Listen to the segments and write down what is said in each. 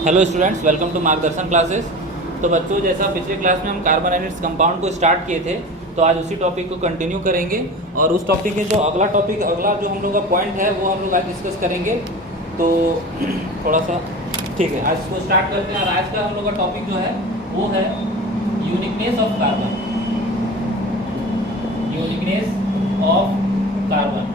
Hello students, welcome to मार्गदर्शन classes. तो बच्चों, जैसा पिछले क्लास में हम कार्बन एनालिसिस कंपाउंड को स्टार्ट किए थे, तो आज उसी टॉपिक को कंटिन्यू करेंगे। और उस टॉपिक के जो अगला जो हम लोग का पॉइंट है वो हम लोग आज डिस्कस करेंगे। तो थोड़ा सा ठीक है, आज इसको स्टार्ट करते हैं। और आज का हम लोग का टॉपिक जो है वो है uniqueness of carbon. Uniqueness of carbon,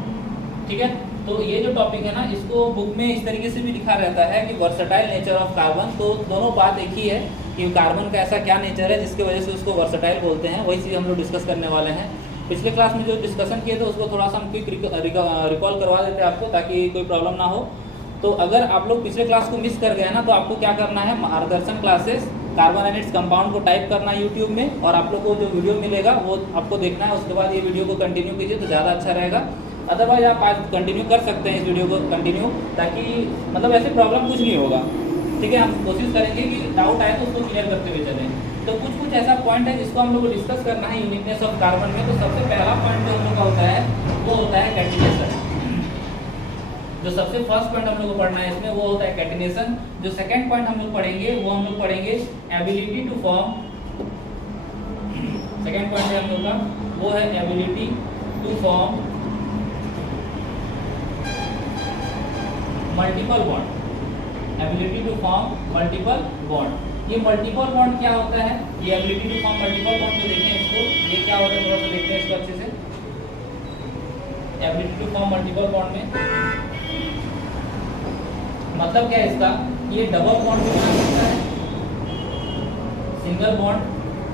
ठीक है। तो ये जो टॉपिक है ना, इसको बुक में इस तरीके से भी लिखा रहता है कि वर्सटाइल नेचर ऑफ कार्बन। तो दोनों बात एक ही है कि कार्बन का ऐसा क्या नेचर है जिसकी वजह से उसको वर्सटाइल बोलते हैं। वही चीज़ हम लोग डिस्कस करने वाले हैं। पिछले क्लास में जो डिस्कशन किए थे उसको थोड़ा सा हम क्विक रिकॉल करवा देते हैं आपको, ताकि कोई प्रॉब्लम ना हो। तो अगर आप लोग पिछले क्लास को मिस कर गए ना, तो आपको क्या करना है, मार्गदर्शन क्लासेस कार्बन एनालिसिस कंपाउंड को टाइप करना है यूट्यूब में, और आप लोग को जो वीडियो मिलेगा वो आपको देखना है। उसके बाद ये वीडियो को कंटिन्यू कीजिए तो ज़्यादा अच्छा रहेगा। अदरवाइज आप आज कंटिन्यू कर सकते हैं इस वीडियो को कंटिन्यू, ताकि मतलब ऐसे प्रॉब्लम कुछ नहीं होगा, ठीक है। हम कोशिश करेंगे कि डाउट आए तो उसको क्लियर करते हुए चलें। तो कुछ ऐसा पॉइंट है जिसको हम लोग को डिस्कस करना है यूनिकनेस ऑफ कार्बन में। तो सबसे पहला पॉइंट जो हम लोग का होता है वो होता है कैटिनेशन। जो सबसे फर्स्ट पॉइंट हम लोग को पढ़ना है इसमें वो होता है कैटिनेशन। जो सेकंड पॉइंट हम लोग पढ़ेंगे वो हम लोग पढ़ेंगे ability to form. Second point है हम लोग का वो है ability to form multiple bond. Ability to form multiple bond. ये मल्टीपल बॉन्ड क्या होता है, ये ability to form multiple bond जो देखें इसको, ये क्या होता है थोड़ा सा देखते हैं इसको अच्छे से। Ability to form multiple bond में मतलब क्या है इसका, ये डबल बॉन्ड भी बना सकता है, single bond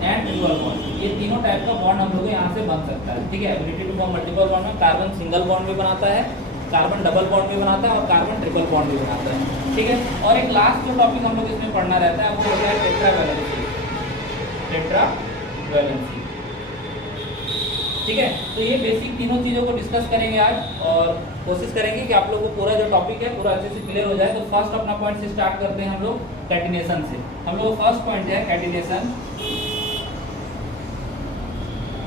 and triple bond. ये तीनों टाइप का बॉन्ड हम लोग यहाँ से बन सकता है, ठीक है। Ability to form multiple bond में कार्बन सिंगल बॉन्ड भी बनाता है, कार्बन डबल बॉन्ड भी बनाता है और कार्बन ट्रिपल बॉन्ड भी बनाता है, ठीक है। और एक लास्ट जो टॉपिक हम लोग इसमें पढ़ना रहता है वो होता है टेट्रावैलेंसी। टेट्रावैलेंसी, ठीक है। तो ये बेसिक तीनों चीज़ों को डिस्कस करेंगे आज, और कोशिश करेंगे कि आप लोगों को पूरा जो टॉपिक है पूरा अच्छे से क्लियर हो जाए। तो फर्स्ट अपना पॉइंट से स्टार्ट करते हैं हम लोग कैटिनेशन से। हम लोग फर्स्ट पॉइंट है कैटिनेशन।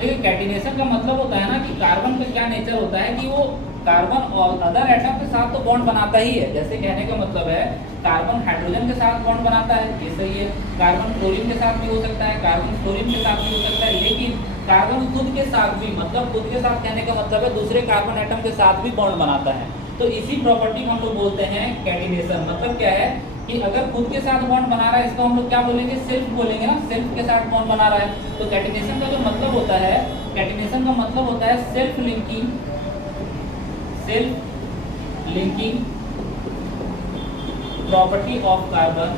देखिए, कैटिनेशन का मतलब होता है ना कि कार्बन का क्या नेचर होता है कि वो कार्बन और अदर एटम के साथ तो बॉन्ड बनाता ही है। जैसे कहने का मतलब है कार्बन हाइड्रोजन के साथ बॉन्ड बनाता है, ये सही है। कार्बन क्लोरीन के साथ भी हो सकता है, कार्बन फ्लोरीन के साथ भी हो सकता है। लेकिन कार्बन खुद के साथ भी, मतलब खुद के साथ कहने का मतलब है दूसरे कार्बन एटम के साथ भी बॉन्ड बनाता है। तो इसी प्रॉपर्टी को हम लोग बोलते हैं कैटिनेशन। मतलब क्या है कि अगर खुद के साथ बॉन्ड बना रहा है, इसको हम लोग क्या बोलेंगे, सेल्फ बोलेंगे ना, सेल्फ के साथ बॉन्ड बना रहा है। तो कैटिनेशन का जो मतलब होता है, कैटिनेशन का मतलब होता है self linking property of carbon.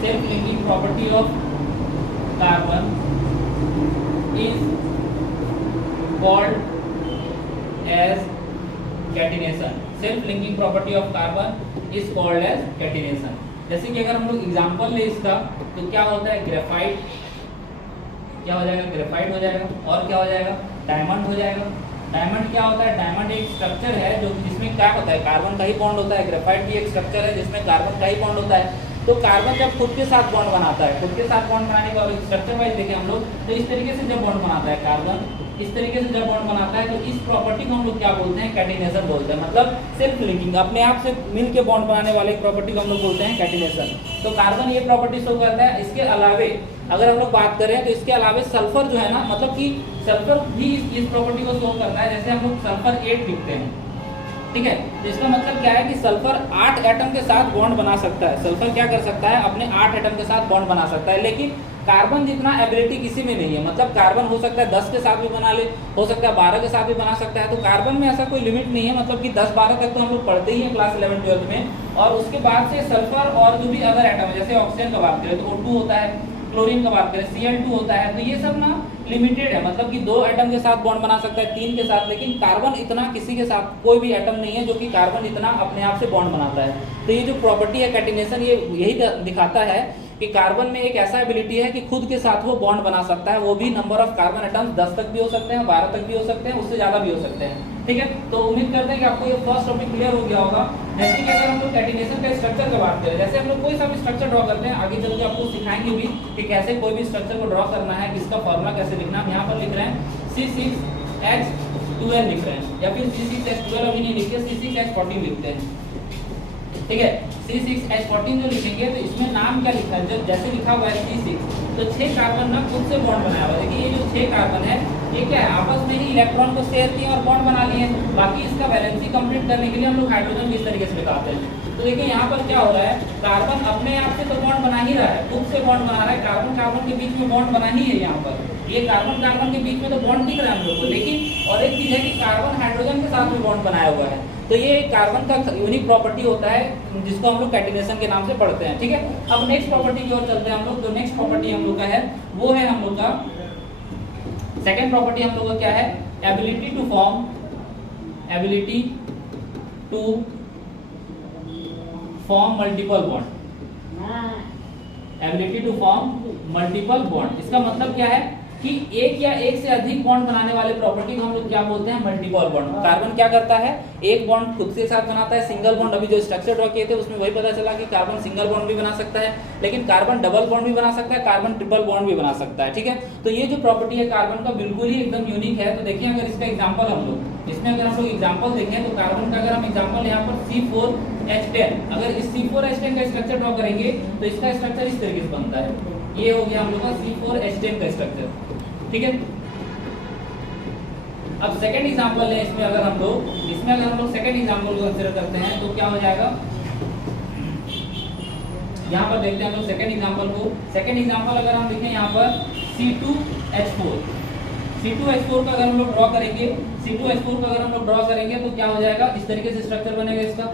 Self linking property of carbon is called as catenation. Self linking property of carbon is called as catenation. जैसे कि अगर हम लोग एग्जांपल ले इसका, तो क्या होता है, ग्रेफाइट क्या हो जाएगा, ग्रेफाइट हो जाएगा। और क्या हो जाएगा, डायमंड हो जाएगा। डायमंड क्या होता है, डायमंड एक स्ट्रक्चर है जो जिसमें क्या होता है, कार्बन का ही बॉन्ड होता है। ग्रेफाइट भी एक स्ट्रक्चर है जिसमें कार्बन का ही बॉन्ड होता है। तो कार्बन जब खुद के साथ बॉन्ड बनाता है, खुद के साथ बॉन्ड बनाने का स्ट्रक्चर वाइज देखें हम लोग, तो इस तरीके से जब बॉन्ड बनाता है कार्बन, इस तरीके से जब बॉन्ड बनाता है, तो इस प्रॉपर्टी को हम लोग क्या बोलते हैं, कैटिनेशन बोलते हैं। मतलब सेल्फ लिंकिंग, अपने आप से मिल के बॉन्ड बनाने वाले प्रॉपर्टी को हम लोग बोलते हैं कैटिनेशन। तो कार्बन ये प्रॉपर्टी शो करता है। इसके अलावे अगर हम लोग बात करें तो इसके अलावे सल्फर जो है ना, मतलब कि सल्फर भी इस प्रॉपर्टी को शो करता है। जैसे हम लोग सल्फर 8 लिखते हैं, ठीक है। तो इसका मतलब क्या है कि सल्फर 8 एटम के साथ बॉन्ड बना सकता है। सल्फर क्या कर सकता है, अपने 8 एटम के साथ बॉन्ड बना सकता है। लेकिन कार्बन जितना एबिलिटी किसी में नहीं है। मतलब कार्बन हो सकता है 10 के साथ भी बना ले, हो सकता है 12 के साथ भी बना सकता है। तो कार्बन में ऐसा कोई लिमिट नहीं है। मतलब कि 10-12 तक तो हम लोग पढ़ते ही हैं क्लास 11-12 में। और उसके बाद से सल्फर और जो भी अदर एटम है, जैसे ऑक्सीजन का बात करें तो O2 होता है, क्लोरीन का बात करें Cl2 होता है। तो ये सब ना लिमिटेड है। मतलब कि 2 एटम के साथ बॉन्ड बना सकता है, 3 के साथ। लेकिन कार्बन इतना किसी के साथ कोई भी एटम नहीं है जो कि कार्बन इतना अपने आप से बॉन्ड बनाता है। तो ये जो प्रॉपर्टी है कैटिनेशन, ये यही दिखाता है कि कार्बन में एक ऐसा एबिलिटी है कि खुद के साथ वो बॉन्ड बना सकता है। वो भी नंबर ऑफ कार्बन एटम्स 10 तक भी हो सकते हैं, 12 तक भी हो सकते हैं, उससे ज़्यादा भी हो सकते हैं, ठीक है। तो उम्मीद करते हैं कि आपको ये फर्स्ट टॉपिक क्लियर हो गया होगा। जैसे कि अगर हम लोग कैटिनेशन का स्ट्रक्चर की बात करें, जैसे हम लोग कोई सा भी स्ट्रक्चर ड्रॉ करते हैं, आगे चल के आपको सिखाएंगे भी कि कैसे कोई भी स्ट्रक्चर को ड्रॉ करना है, इसका फॉर्मूला कैसे लिखना। हम यहाँ पर लिख रहे हैं C6H12 लिख रहे हैं, या फिर C6H12 अभी नहीं लिखते, C6H14 लिखते हैं। ठीक है। C6H14 जो लिखेंगे तो इसमें नाम क्या लिखा है, जब जैसे लिखा हुआ है C6 तो 6 कार्बन ना खुद से बॉन्ड बनाया हुआ है। देखिए ये जो 6 कार्बन है ये क्या है, आपस में ही इलेक्ट्रॉन को शेयर किए और बॉन्ड बना लिए। बाकी इसका वैलेंसी कंप्लीट करने के लिए हम लोग हाइड्रोजन इस तरीके से लगाते हैं। तो देखिए यहाँ पर क्या हो रहा है, कार्बन अपने आप से तो बॉन्ड बना ही रहा है, खुद से बॉन्ड बना रहा है, कार्बन कार्बन के बीच में बॉन्ड बना ही है। यहाँ पर ये कार्बन कार्बन के बीच में तो बॉन्ड दिख रहा है हम लोग को, लेकिन और एक चीज है कि कार्बन हाइड्रोजन के साथ में बॉन्ड बनाया हुआ है। तो ये कार्बन का यूनिक प्रॉपर्टी होता है जिसको हम लोग कैटिनेशन के नाम से पढ़ते हैं। ठीक है, अब नेक्स्ट प्रॉपर्टी की ओर चलते हैं हम लोग। तो नेक्स्ट प्रॉपर्टी हम लोग का है वो है हम लोग का सेकेंड प्रॉपर्टी हम लोग का क्या है, ability to form multiple bond. Ability to form multiple bond, इसका मतलब क्या है कि एक या एक से अधिक बॉन्ड बनाने वाले प्रॉपर्टी को हम लोग क्या बोलते हैं, मल्टीपल बॉन्ड। कार्बन क्या करता है, एक बॉन्ड खुद के साथ बनाता है, सिंगल बॉन्ड। अभी जो स्ट्रक्चर ड्रॉ किए थे उसमें वही पता चला कि कार्बन सिंगल बॉन्ड भी बना सकता है, लेकिन कार्बन डबल बॉन्ड भी बना सकता है, कार्बन ट्रिपल बॉन्ड भी बना सकता है। ठीक है, तो ये जो प्रॉपर्टी है कार्बन का बिल्कुल ही एकदम यूनिक है। तो देखिए अगर इसका एग्जाम्पल हम लोग इसमें अगर हम लोग एग्जाम्पल देखें तो कार्बन का अगर हम एग्जाम्पल यहाँ पर C4H10, अगर इस C4H10 का स्ट्रक्चर ड्रॉ करेंगे तो इसका स्ट्रक्चर इस तरीके से बनता है। ये हो गया हम लोग का C4H10 का स्ट्रक्चर। ठीक है, अब सेकंड एग्जांपल है इसमें अगर हम लोग सेकंड एग्जांपल को कंसीडर करते हैं तो क्या हो जाएगा, यहाँ पर देखते हैं हम लोग सेकंड एग्जांपल को। सेकंड एग्जांपल अगर हम देखें यहाँ पर C2H4 का अगर हम लोग ड्रॉ करेंगे, C2H4 का अगर हम लोग ड्रॉ करेंगे तो क्या हो जाएगा, इस तरीके से स्ट्रक्चर बनेगा इसका।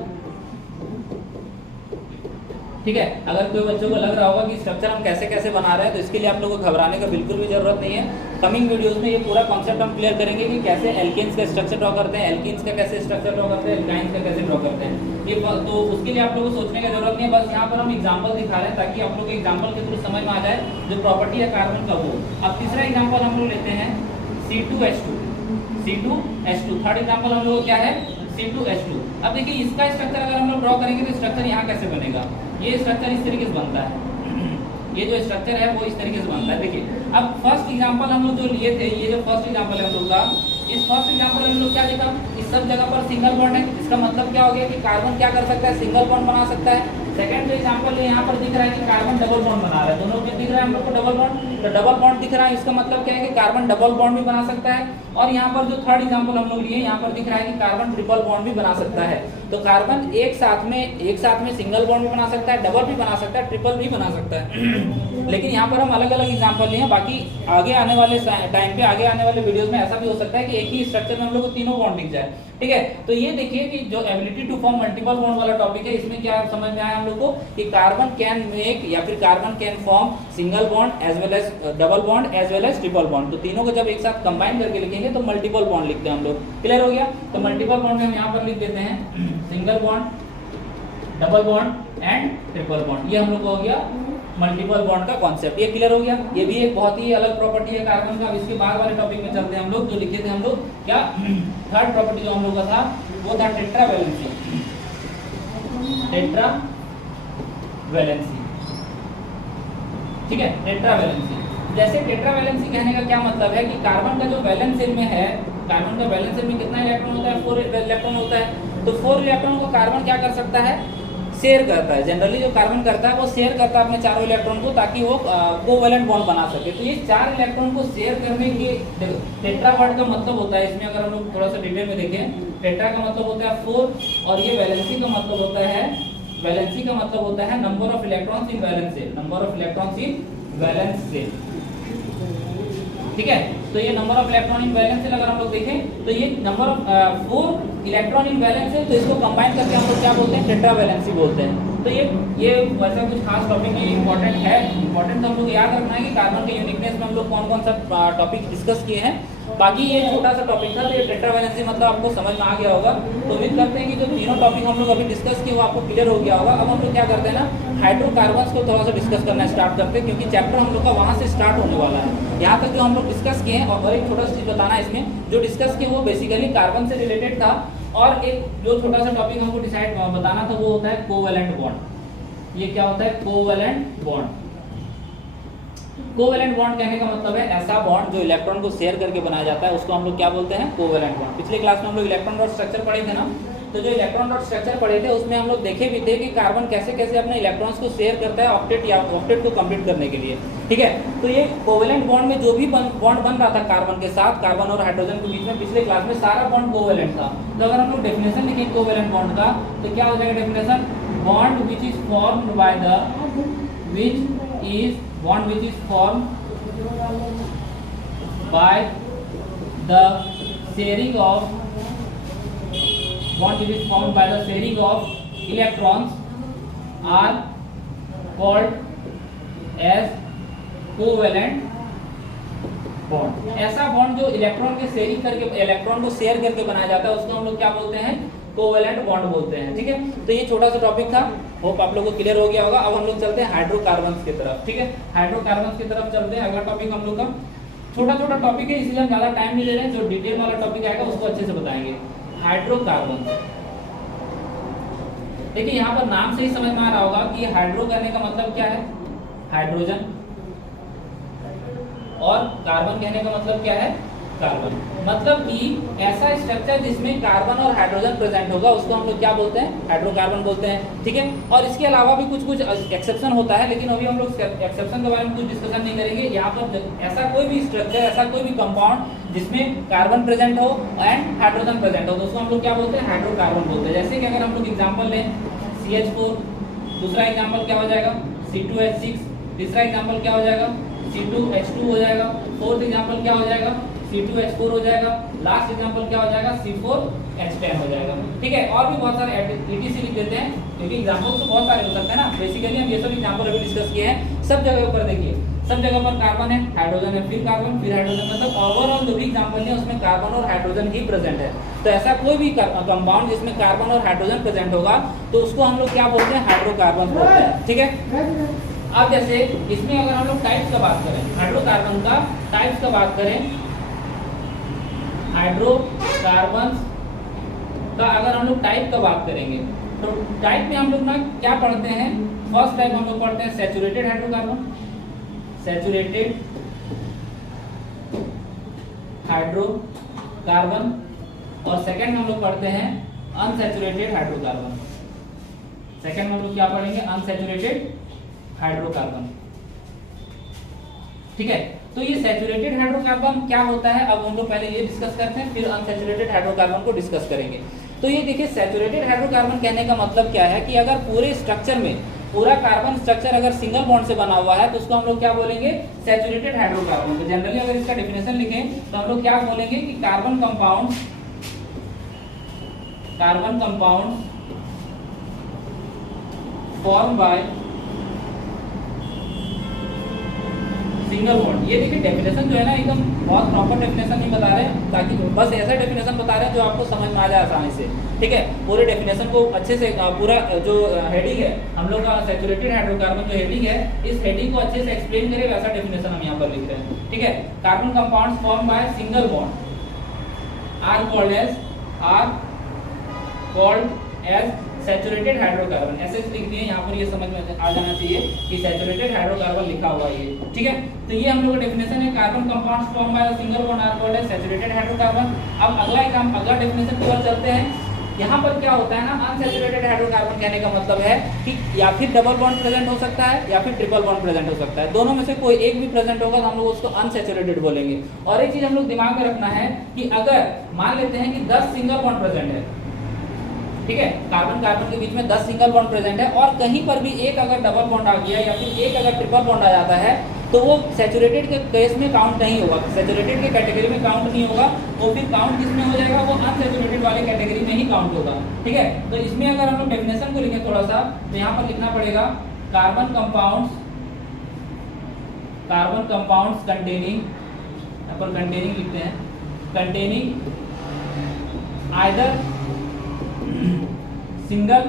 ठीक है, अगर कोई बच्चों को लग रहा होगा कि स्ट्रक्चर हम कैसे कैसे बना रहे हैं तो इसके लिए आप लोगों को घबराने का बिल्कुल भी जरूरत नहीं है। कमिंग वीडियोस में ये पूरा कॉन्सेप्ट हम क्लियर करेंगे कि कैसे एल्केन्स का स्ट्रक्चर ड्रॉ करते हैं, एल्कीन्स का कैसे स्ट्रक्चर ड्रॉ करते हैं, एल्काइंस का कैसे ड्रॉ करते हैं। ये तो उसके लिए आप लोगों को सोचने की जरूरत नहीं है, बस यहाँ पर हम एग्जाम्पल दिखा रहे हैं ताकि आप लोग एग्जाम्पल के थ्रू समझ में आ जाए जो प्रॉपर्टी है कार्बन का वो। अब तीसरा एग्जाम्पल हम लोग लेते हैं C2H2। थर्ड एग्जाम्पल हम लोग क्या है, C2H2। अब देखिए इसका स्ट्रक्चर अगर हम लोग ड्रॉ करेंगे तो स्ट्रक्चर यहाँ कैसे बनेगा, ये स्ट्रक्चर इस तरीके से बनता है। ये जो स्ट्रक्चर है वो इस तरीके से बनता है। देखिए अब फर्स्ट एग्जांपल हम लोग जो लिए थे, ये जो फर्स्ट एग्जांपल है हम लोग का, इस फर्स्ट एग्जांपल में हम लोग क्या देखा, इस सब जगह पर सिंगल बॉन्ड है। इसका मतलब क्या हो गया कि कार्बन क्या कर सकता है, सिंगल बॉन्ड बना सकता है। सेकंड जो एग्जांपल है यहाँ पर दिख रहा है कि कार्बन डबल बॉन्ड बना रहा है, दोनों में दिख रहा है हम लोग को डबल बॉन्ड। तो डबल बॉन्ड दिख रहा है, इसका मतलब क्या है कि कार्बन डबल बॉन्ड भी बना सकता है। और यहाँ पर जो थर्ड एग्जांपल हम लोग लिए यहाँ पर दिख रहा है कि कार्बन ट्रिपल बॉन्ड भी बना सकता है। तो कार्बन एक साथ में सिंगल बॉन्ड भी बना सकता है, डबल भी बना सकता है, ट्रिपल भी बना सकता है। लेकिन यहाँ पर हम अलग अलग एग्जांपल लिए हैं, बाकी आगे आने वाले टाइम पे आगे आने वाले वीडियोस में ऐसा भी हो सकता है कि एक ही स्ट्रक्चर में हम लोग को तीनों बॉन्ड दिख जाए। ठीक है, तो ये देखिए कि जो ability to form multiple bond वाला टॉपिक है इसमें क्या समझ में आया हम लोग को कि कार्बन कैन मेक या फिर carbon can form single bond as well as double bond as well as triple bond. तो तीनों को जब एक साथ कंबाइन करके लिखेंगे तो मल्टीपल बॉन्ड लिखते हैं हम लोग। क्लियर हो गया, तो मल्टीपल बॉन्ड में हम यहाँ पर लिख देते हैं single bond, double bond and triple bond. ये हम लोग को हो गया मल्टीपल बॉन्ड का कॉन्सेप्ट। ये क्लियर हो गया, ये भी एक बहुत ही अलग प्रॉपर्टी है कार्बन का। अब इसके बाद वाले टॉपिक में चलते हैं हम लोग, जो लिखे थे हम लोग क्या, थर्ड प्रॉपर्टी जो हम लोग का था वो था टेट्रा वैलेंसी। टेट्रा वैलेंसी, ठीक है, टेट्रा वैलेंसी। जैसे टेट्रा वैलेंसी कहने का क्या मतलब है कि कार्बन का जो वैलेंस शेल में है, कार्बन का वैलेंस शेल में कितना इलेक्ट्रॉन होता है, 4 इलेक्ट्रॉन होता है। तो 4 इलेक्ट्रॉन को कार्बन क्या कर सकता है, शेयर करता है। जनरली जो कार्बन करता है वो शेयर करता है अपने चारों इलेक्ट्रॉन को ताकि वो कोवैलेंट बॉन्ड बना सके। तो ये 4 इलेक्ट्रॉन को शेयर करने के टेट्रा वर्ड का मतलब होता है, इसमें अगर हम लोग थोड़ा सा डिटेल में देखें, टेट्रा का मतलब होता है 4 और ये वैलेंसी का मतलब होता है number of electrons in valence shell, number of electrons in valence shell. ठीक है, तो ये number of electron in valence shell अगर हम लोग देखें तो ये number of 4 electron in valence shell, तो इसको कंबाइन करके हम लोग क्या बोलते हैं, टेट्रा वैलेंसी बोलते हैं। तो ये वैसा कुछ खास टॉपिक नहीं, इंपॉर्टेंट है। इंपॉर्टेंट तो हम लोग याद रखना है कि कार्बन के यूनिकनेस में हम लोग कौन कौन सा टॉपिक डिस्कस किए हैं। बाकी ये छोटा सा टॉपिक था, तो ये टेट्रा वैलेंसी मतलब आपको समझ में आ गया होगा। तो उम्मीद करते हैं कि जो तीनों टॉपिक हम लोग अभी डिस्कस किए वो आपको क्लियर हो गया होगा। अब हम लोग क्या करते हैं ना, हाइड्रोकार्बन्स को थोड़ा सा डिस्कस करना स्टार्ट करते हैं, क्योंकि चैप्टर हम लोग का वहाँ से स्टार्ट होने वाला है। यहाँ तक जो हम लोग डिस्कस किए हैं, और एक छोटा सा चीज बताना है इसमें, जो डिस्कस किए वो बेसिकली कार्बन से रिलेटेड था। और एक जो छोटा सा टॉपिक हमको डिसाइड बताना था वो होता है कोवैलेंट बॉन्ड। ये क्या होता है, कोवैलेंट बॉन्ड। कोवैलेंट बॉन्ड कहने का मतलब है ऐसा बॉन्ड जो इलेक्ट्रॉन को शेयर करके बनाया जाता है, उसको हम लोग क्या बोलते हैं, कोवैलेंट बॉन्ड। पिछले क्लास में हम लोग इलेक्ट्रॉन और स्ट्रक्चर पढ़े थे ना, तो जो इलेक्ट्रॉन डॉट स्ट्रक्चर पढ़े थे उसमें हम लोग देखे भी थे कि कार्बन कैसे कैसे अपने इलेक्ट्रॉन्स को शेयर करता है ऑक्टेट या ऑक्टेट को कंप्लीट करने के लिए, ठीक है। तो ये कोवेलेंट बॉन्ड में जो भी बॉन्ड बन रहा था कार्बन के साथ, कार्बन और हाइड्रोजन के बीच में, पिछले क्लास में सारा बॉन्ड कोवेलेंट था। तो अगर हम लोग डेफिनेशन लिखें कोवेलेंट बॉन्ड का तो क्या हो जाएगा definition, bond which is formed by the by the sharing of bond which is formed by the sharing of electrons are called as covalent bond। ऐसा बॉन्ड जो इलेक्ट्रॉन के शेयरिंग करके, इलेक्ट्रॉन को शेयर करके बनाया जाता है उसको हम लोग क्या बोलते हैं, कोवेलेंट बॉन्ड बोलते हैं, ठीक है। तो ये छोटा सा टॉपिक था, होप आप लोगों को क्लियर हो गया होगा। अब हम लोग चलते हैं हाइड्रोकार्बन्स की तरफ, ठीक है। हाइड्रोकार्बन्स की तरफ चलते हैं। अगला टॉपिक हम लोग का छोटा छोटा टॉपिक है इसलिए हम ज्यादा टाइम नहीं ले रहे हैं, जो डिटेल वाला टॉपिक आएगा उसको अच्छे से बताएंगे। हाइड्रोकार्बन, देखिए यहाँ पर नाम से ही समझ में आ रहा होगा कि हाइड्रो कहने का मतलब क्या है, हाइड्रोजन, और कार्बन कहने का मतलब क्या है, कार्बन। मतलब कि ऐसा स्ट्रक्चर जिसमें कार्बन और हाइड्रोजन प्रेजेंट होगा उसको हम लोग क्या बोलते हैं, हाइड्रोकार्बन बोलते हैं, ठीक है। और इसके अलावा भी कुछ कुछ एक्सेप्शन होता है, लेकिन अभी हम लोग एक्सेप्शन के बारे में कुछ डिस्कशन नहीं करेंगे। यहाँ पर ऐसा कोई भी स्ट्रक्चर, ऐसा कोई भी कंपाउंड जिसमें कार्बन प्रेजेंट हो एंड हाइड्रोजन प्रेजेंट हो तो उसको हम लोग क्या बोलते हैं, हाइड्रोकार्बन बोलते हैं। जैसे कि अगर हम लोग एग्जाम्पल लें CH4, दूसरा एग्जाम्पल क्या हो जाएगा C2H6, तीसरा एग्जाम्पल क्या हो जाएगा C2H2 हो जाएगा, फोर्थ एग्जाम्पल क्या हो जाएगा C2H4 हो जाएगा, लास्ट एग्जांपल क्या हो जाएगा C4H10 हो जाएगा, ठीक है। और भी बहुत सारे ETC लिख देते हैं क्योंकि एग्जांपल्स तो बहुत सारे हो सकते हैं ना। बेसिकली हम ये सब एग्जांपल अभी डिस्कस किए हैं। सब जगह पर देखिए, सब जगह पर कार्बन है, हाइड्रोजन है, फिर कार्बन, फिर हाइड्रोजन, मतलब ओवरऑल जो भी एग्जांपल है उसमें कार्बन और हाइड्रोजन ही प्रेजेंट है। तो ऐसा कोई भी कंपाउंड जिसमें कार्बन और हाइड्रोजन प्रेजेंट होगा तो उसको हम लोग क्या बोलते हैं, हाइड्रोकार्बन बोलते हैं, ठीक है। अब जैसे इसमें अगर हम लोग टाइप्स का बात करें, हाइड्रोकार्बन का टाइप्स का बात करें, हाइड्रोकार्बन का अगर हम लोग टाइप का बात करेंगे तो टाइप में हम लोग ना क्या पढ़ते हैं, फर्स्ट टाइप हम लोग पढ़ते हैं सैचुरेटेड हाइड्रोकार्बन, सैचुरेटेड हाइड्रोकार्बन, और सेकंड हम लोग पढ़ते हैं अनसैचुरेटेड हाइड्रोकार्बन। सेकंड में हम लोग क्या पढ़ेंगे, अनसैचुरेटेड हाइड्रोकार्बन, ठीक है। तो ये सैचुरेटेड हाइड्रोकार्बन क्या होता है, अब हम लोग पहले ये डिस्कस करते हैं, फिर अनसैचुरेटेड हाइड्रोकार्बन को डिस्कस करेंगे। तो ये देखिए, सैचुरेटेड हाइड्रोकार्बन कहने का मतलब क्या है कि अगर पूरे स्ट्रक्चर में पूरा कार्बन स्ट्रक्चर अगर सिंगल बॉन्ड से बना हुआ है तो उसको हम लोग क्या बोलेंगे, सैचुरेटेड हाइड्रोकार्बन। तो जनरली अगर इसका डेफिनेशन लिखें तो हम लोग क्या बोलेंगे कि carbon compound form by single bond. ये देखिए डेफिनेशन जो है ना एकदम बहुत प्रॉपर डेफिनेशन नहीं बता रहे, ताकि बस ऐसा डेफिनेशन बता रहे हैं जो आपको समझ में आ जाए आसानी से, ठीक है। पूरे डेफिनेशन को अच्छे से पूरा जो हेडिंग है हम लोग का सैचुरेटेड हाइड्रोकार्बन जो हेडिंग है, इस हेडिंग को अच्छे से एक्सप्लेन करे वैसा डेफिनेशन हम यहाँ पर लिख रहे हैं, ठीक है। Carbon compounds form by single bond are called as saturated hydrocarbon. ऐसे लिख दिए, यहाँ पर ये समझ में आ जाना चाहिए कि सैचुरेटेड हाइड्रोकार्बन लिखा हुआ है ये, ठीक है। तो ये हम लोग का डेफिनेशन है, carbon compounds form by single bond are called as saturated hydrocarbon. अब अगला डेफिनेशन की ओर चलते हैं। यहाँ पर क्या होता है ना, अनसैचुरेटेड हाइड्रोकार्बन कहने का मतलब है कि या फिर डबल बॉन्ड प्रेजेंट हो सकता है या फिर ट्रिपल बॉन्ड प्रेजेंट हो सकता है, दोनों में से कोई एक भी प्रेजेंट होगा तो हम लोग उसको अनसैचुरेटेड बोलेंगे। और एक चीज हम लोग दिमाग में रखना है कि अगर मान लेते हैं कि 10 सिंगल बॉन्ड प्रेजेंट है, ठीक है, कार्बन के बीच में 10 सिंगल बॉन्ड प्रेजेंट है और कहीं पर भी एक अगर डबल बॉन्ड आ गया या फिर एक अगर ट्रिपल बॉन्ड आ जाता है तो वो सैचुरेटेड के केस में काउंट नहीं होगा, सैचुरेटेड के कैटेगरी में काउंट नहीं होगा, तो फिर काउंट किसमें हो जाएगा, वो अनसैचुरेटेड वाले कैटेगरी में ही काउंट होगा, ठीक है। तो इसमें अगर हम लोग डेफिनेशन को लिखें थोड़ा सा तो यहाँ पर लिखना पड़ेगा कार्बन कंपाउंड्स कंटेनिंग, यहाँ पर कंटेनिंग लिखते हैं, कंटेनिंग आइदर सिंगल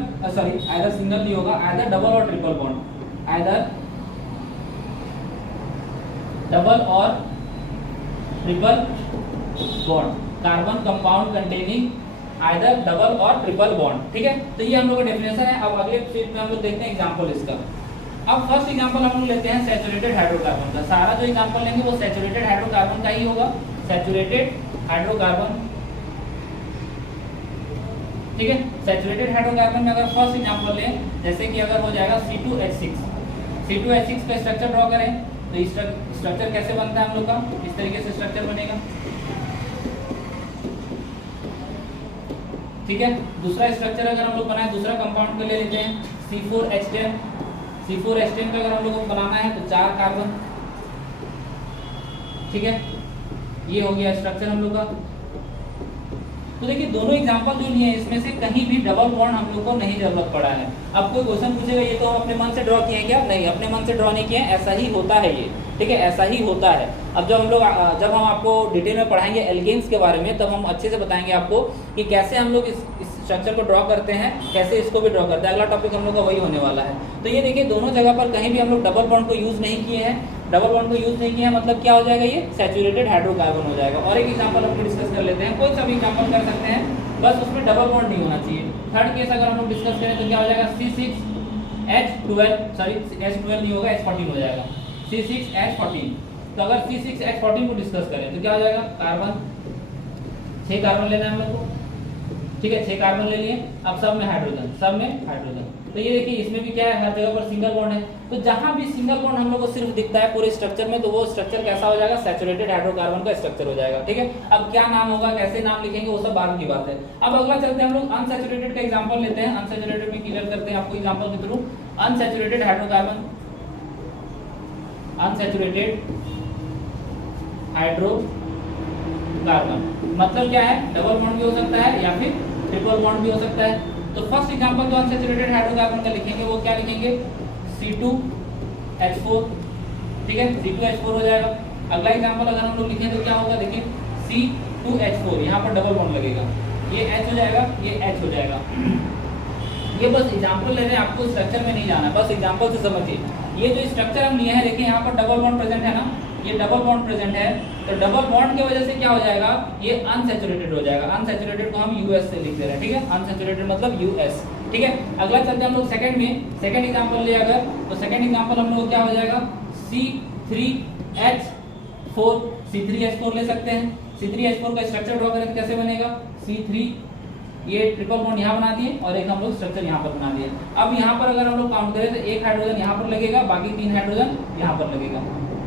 नहीं होगा, आइदर डबल और ट्रिपल बॉन्ड, आइदर डबल और triple bond, carbon compound containing either double और ट्रिपल बॉन्ड, ठीक है। तो ये हम लोग का डेफिनेशन है। अब अगले शीट में हम लोग देखते हैं एग्जांपल इसका। अब फर्स्ट एग्जांपल हम लोग लेते हैं सैचुरेटेड हाइड्रोकार्बन का। सारा जो एग्जांपल लेंगे वो सैचुरेटेड हाइड्रोकार्बन का ही होगा, सैचुरेटेड हाइड्रोकार्बन। ठीक है। सैचुरेटेड हाइड्रोकार्बन में अगर फर्स्ट एग्जांपल लें, जैसे कि अगर हो जाएगा C2H6, C2H6 का स्ट्रक्चर ड्रॉ करें तो इस स्ट्रक्चर कैसे बनता है हम लोग का, इस तरीके से स्ट्रक्चर बनेगा, ठीक है। दूसरा स्ट्रक्चर अगर हम लोग बनाए, दूसरा कंपाउंड को ले लेते हैं C4H10, C4H10 का अगर हम लोग को बनाना है तो 4 कार्बन, ठीक है। ये हो गया स्ट्रक्चर हम लोग का। तो देखिए दोनों एग्जांपल जो लिए हैं इसमें से कहीं भी डबल बॉन्ड हम लोग को नहीं जरूरत पड़ा है। अब कोई क्वेश्चन पूछेगा ये तो हम अपने मन से ड्रॉ किए हैं क्या? नहीं, अपने मन से ड्रॉ नहीं किए हैं, ऐसा ही होता है ये, ठीक है, ऐसा ही होता है। अब जब हम आपको डिटेल में पढ़ाएंगे एल्केन्स के बारे में, तब हम अच्छे से बताएंगे आपको कि कैसे हम लोग इस स्ट्रक्चर को ड्रॉ करते हैं, कैसे इसको भी ड्रॉ करते हैं। अगला टॉपिक हम लोग का वही होने वाला है। तो ये देखिए दोनों जगह पर कहीं भी हम लोग डबल बॉन्ड को यूज नहीं किए हैं। डबल बॉन्ड को यूज नहीं किया मतलब क्या हो जाएगा, ये सैचुरेटेड हाइड्रोकार्बन हो जाएगा। और एक एग्जांपल हम डिस्कस कर लेते हैं, कोई सा भी एग्जांपल कर सकते हैं, बस उसमें डबल बॉन्ड नहीं होना चाहिए। थर्ड केस अगर हम लोग डिस्कस करें तो क्या हो जाएगा, C6H12, सॉरी H12 नहीं होगा, H14 हो जाएगा, C6H14। तो अगर C6H14 को डिस्कस करें तो क्या हो जाएगा, कार्बन 6 कार्बन लेना है हम लोग को, ठीक है, 6 कार्बन ले लिए। अब सब में हाइड्रोजन, सब में हाइड्रोजन। तो ये देखिए इसमें भी क्या है, हर जगह पर सिंगल बॉन्ड है। तो जहां भी सिंगल बॉन्ड हम लोग को सिर्फ दिखता है पूरे स्ट्रक्चर में, तो वो स्ट्रक्चर कैसा हो जाएगा, सैचुरेटेड हाइड्रोकार्बन का स्ट्रक्चर हो जाएगा, ठीक है। अब क्या नाम होगा, कैसे नाम लिखेंगे, वो सब बाद की बात है। अब अगला चलते हैं हम लोग अनसैचुरेटेड का एग्जांपल लेते हैं। अनसैचुरेटेड में क्लियर करते हैं आपको एग्जांपल के through. Unsaturated hydrocarbon, unsaturated hydrocarbon मतलब क्या है, डबल बॉन्ड भी हो सकता है या फिर ट्रिपल बॉन्ड भी हो सकता है। तो फर्स्ट एग्जांपल जो अनसैचुरेटेड हाइड्रोकार्बन का लिखेंगे वो क्या लिखेंगे, C2H4, ठीक है, C2H4 हो जाएगा। अगला एग्जांपल अगर हम लोग लिखें तो क्या होगा, देखिए C2H4, यहाँ पर डबल बॉन्ड लगेगा, ये H हो जाएगा, ये H हो जाएगा। ये बस एग्जांपल ले रहे हैं, आपको स्ट्रक्चर में नहीं जाना, बस एग्जांपल से समझिए। ये जो स्ट्रक्चर हम लिए हैं, देखिए यहाँ पर डबल बॉन्ड प्रेजेंट है ना, ये डबल बॉन्ड प्रेजेंट है, तो डबल बॉन्ड की वजह से क्या हो जाएगा, ये अनसैचुरेटेड हो जाएगा। अनसैचुरेटेड को हम US से लिख दे रहे हैं, ठीक है, अनसैचुरेटेड मतलब US, ठीक है। अगला चलते हैं हम लोग सेकंड में, सेकंड एग्जांपल ले अगर, तो सेकंड एग्जांपल हम लोग क्या हो जाएगा, C3H4, C3H4 ले सकते हैं। C3H4 का स्ट्रक्चर ड्रॉ करें तो कैसे बनेगा, C3, ये ट्रिपल बॉन्ड यहाँ बना दिए और एक हम लोग स्ट्रक्चर यहाँ पर बना दिए। अब यहाँ पर अगर हम लोग काउंट करें तो एक हाइड्रोजन यहाँ पर लगेगा, बाकी 3 हाइड्रोजन यहाँ पर लगेगा,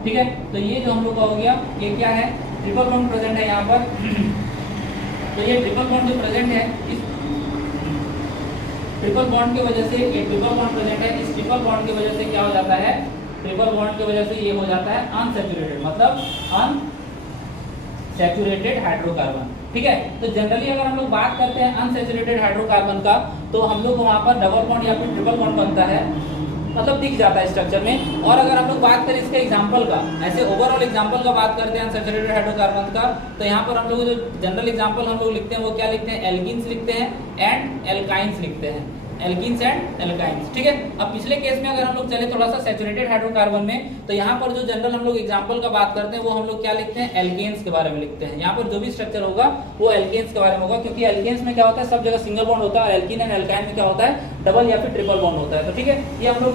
ठीक है। तो ये जो हम लोग का हो गया, ये क्या है, ट्रिपल बॉन्ड प्रेजेंट है यहाँ पर। तो ये ट्रिपल बॉन्ड जो प्रेजेंट है, इस ट्रिपल बॉन्ड की वजह से, ये ट्रिपल बॉन्ड प्रेजेंट है, इस ट्रिपल बॉन्ड की वजह से क्या हो जाता है, ट्रिपल बॉन्ड की वजह से ये हो जाता है अनसैचुरेटेड, मतलब अनसैचुरेटेड हाइड्रोकार्बन, ठीक है। तो जनरली अगर हम लोग बात करते हैं अनसैचुरेटेड हाइड्रोकार्बन का, तो हम लोग वहाँ पर डबल बॉन्ड या फिर ट्रिपल बॉन्ड बनता है, मतलब दिख जाता है स्ट्रक्चर में। और अगर हम लोग बात करें इसके एग्जांपल का, ऐसे ओवरऑल एग्जांपल का बात करते हैं अनसैचुरेटेड हाइड्रोकार्बन का, तो यहाँ पर हम लोग जो जनरल एग्जांपल हम लोग लिखते हैं वो क्या लिखते हैं, एल्कीन्स लिखते हैं एंड एल्काइंस लिखते हैं, एल्कीन्स एंड एल्काइंस, ठीक है। अब पिछले केस में अगर हम लोग चले थोड़ा सा सैचुरेटेड हाइड्रोकार्बन में, तो यहाँ पर जो जनरल हम लोग एग्जांपल का बात करते हैं वो हम लोग क्या लिखते हैं, एल्केन्स के बारे में लिखते हैं। यहाँ पर जो भी स्ट्रक्चर होगा वो एल्केन्स के बारे में होगा, क्योंकि एल्केन्स में क्या होता है, सब जगह सिंगल बॉन्ड होता है, और एल्कीन एंड एल्काइन में क्या होता है, डबल या फिर ट्रिपल बॉन्ड होता है। तो ठीक है, ये हम लोग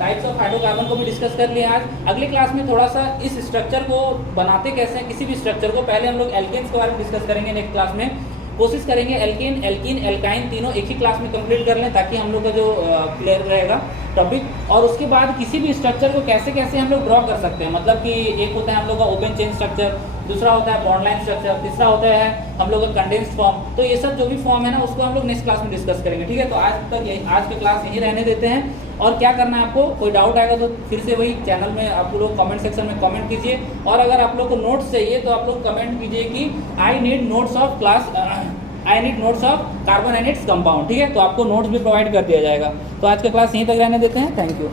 टाइप्स ऑफ हाइड्रोकार्बन को भी डिस्कस कर लिए आज। अगली क्लास में थोड़ा सा इस स्ट्रक्चर को बनाते कैसे हैं, किसी भी स्ट्रक्चर को, पहले हम लोग एल्केन्स के बारे में डिस्कस करेंगे। नेक्स्ट क्लास में कोशिश करेंगे एल्कीन, एल्कीन, एल्काइन तीनों एक ही क्लास में कंप्लीट कर लें, ताकि हम लोग का जो क्लियर रहेगा टॉपिक। और उसके बाद किसी भी स्ट्रक्चर को कैसे कैसे हम लोग ड्रॉ कर सकते हैं, मतलब कि एक होता है हम लोग का ओपन चेन स्ट्रक्चर, दूसरा होता है बॉन्ड लाइन स्ट्रक्चर, तीसरा होता है हम लोग का कंडेंस्ड फॉर्म। तो ये सब जो भी फॉर्म है ना, उसको हम लोग नेक्स्ट क्लास में डिस्कस करेंगे। ठीक है, तो आज के क्लास यहीं रहने देते हैं। और क्या करना है आपको, कोई डाउट आएगा तो फिर से वही चैनल में आप लोग कमेंट सेक्शन में कमेंट कीजिए। और अगर आप लोग को नोट्स चाहिए तो आप लोग कमेंट कीजिए कि I need notes of carbon and its compound. ठीक है, तो आपको नोट्स भी प्रोवाइड कर दिया जाएगा। तो आज का क्लास यहीं तक रहने देते हैं। Thank you.